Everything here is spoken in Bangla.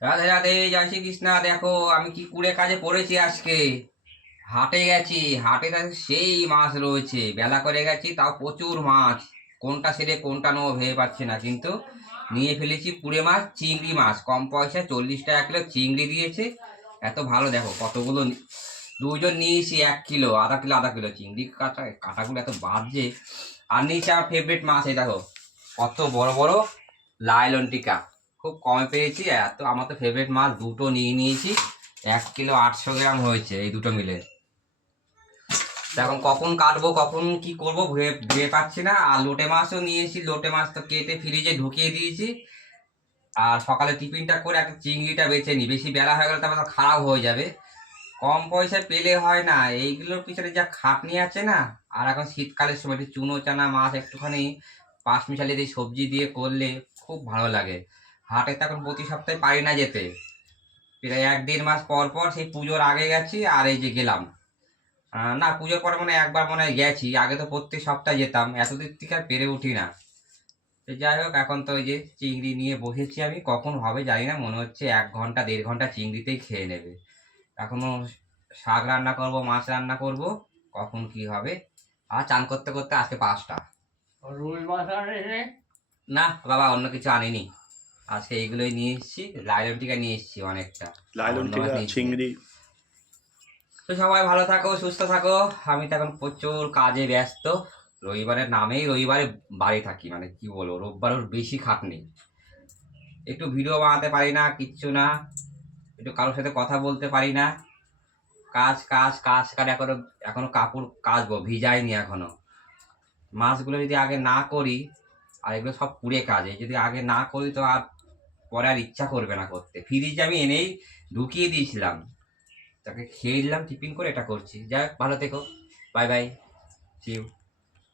রাধে রাধে, জয় শ্রীকৃষ্ণা। দেখো আমি কি কুড়ে কাজে পড়েছি আজকে। হাটে গেছি, হাটে দেখো সেই মাছ রয়েছে, বেলা করে গেছি তাও প্রচুর মাছ। কোনটা ছেড়ে কোনটা নেবো ভেবে পাচ্ছি না, কিন্তু নিয়ে ফেলেছি কুড়ে মাছ, চিংড়ি মাছ। কম পয়সায় 40 টাকা কিলো চিংড়ি দিয়েছে। এত ভালো, দেখো কতগুলো দুজন নিয়েছি, 1 কিলো, আধা কিলো আধা কিলো চিংড়ি। কাটাগুলো এত বাজছে। আর নিচে আমার ফেভারিট মাছ, এই দেখো কত বড় বড় লাইলন টিকা। খুব কমে পেয়েছি, এত আমার তো ফেভারিট মাছ। দুটো নিয়ে নিয়েছি, 1 কিলো 800 গ্রাম হয়েছে এই দুটো মিলে। এখন কখন কাটবো কখন কি করবো ভেবে ভেবে পাচ্ছি না। আর লোটে মাছও নিয়েছি, লোটে মাছ তো কেটে ফ্রিজে ঢুকিয়ে দিয়েছি। আর সকালে টিফিনটা করে একটা চিংড়িটা বেছে নিই, বেশি বেলা হয়ে গেলে তারপর তো খারাপ হয়ে যাবে। কম পয়সায় পেলে হয় না, এইগুলোর পিছনে যা খাটনি আছে না। আর এখন শীতকালের সময় একটু চুনো চানা মাছ একটুখানি পাঁচ মিশালি দিয়ে সবজি দিয়ে করলে খুব ভালো লাগে। হাটে তো এখন প্রতি সপ্তাহে পারি না যেতে, প্রায় 1-1.5 মাস পর পর। সেই পুজোর আগে গেছি, আর এই যে গেলাম। না, পুজোর পরে মনে হয় একবার মনে হয় গেছি, আগে তো প্রত্যেক সপ্তাহে যেতাম, এতদিন থেকে আর পেরে উঠি না। তো যাই হোক, এখন তো ওই যে চিংড়ি নিয়ে বসেছি আমি, কখন হবে জানি না, মনে হচ্ছে 1 ঘন্টা 1.5 ঘন্টা চিংড়িতেই খেয়ে নেবে। এখনো শাক রান্না করব, মাছ রান্না করব, কখন কি হবে। আর চান করতে করতে আজকে 5টা। রুই মাছ আনিনি? না বাবা, অন্য কিছু আনিনি, আজকে এইগুলোই নিয়ে এসেছি। লাইলন টিকা নিয়ে এসেছি অনেকটা, আর লাইলন অন্য মাছ টিকা, নিয়েছি না। চিংড়ি। তো সবাই ভালো থাকো, সুস্থ থাকো। আমি তো এখন প্রচুর কাজে ব্যস্ত। রবিবারের নামেই রবিবারে বাড়ি থাকি, মানে কি বলবো, রোববারের বেশি খাটনি। একটু ভিডিও বানাতে পারি না, কিচ্ছু না। একটু কারোর সাথে কথা বলতে পারি না। কাজ কাজ কাজ কাজ, এখনো এখনো কাপড় কাচবো, ভিজাইনি এখনো। মাছগুলো যদি আগে না করি, আর এগুলো সব পুড়ে কাজে, যদি আগে না করি তো আর পরে আর ইচ্ছা করবে না করতে। ফ্রিজে আমি এনেই ঢুকিয়ে দিয়েছিলাম, তাকে খেয়ে দিলাম টিফিন করে, এটা করছি। যাই হোক, ভালো থেকো, বাই বাই, সি ইউ।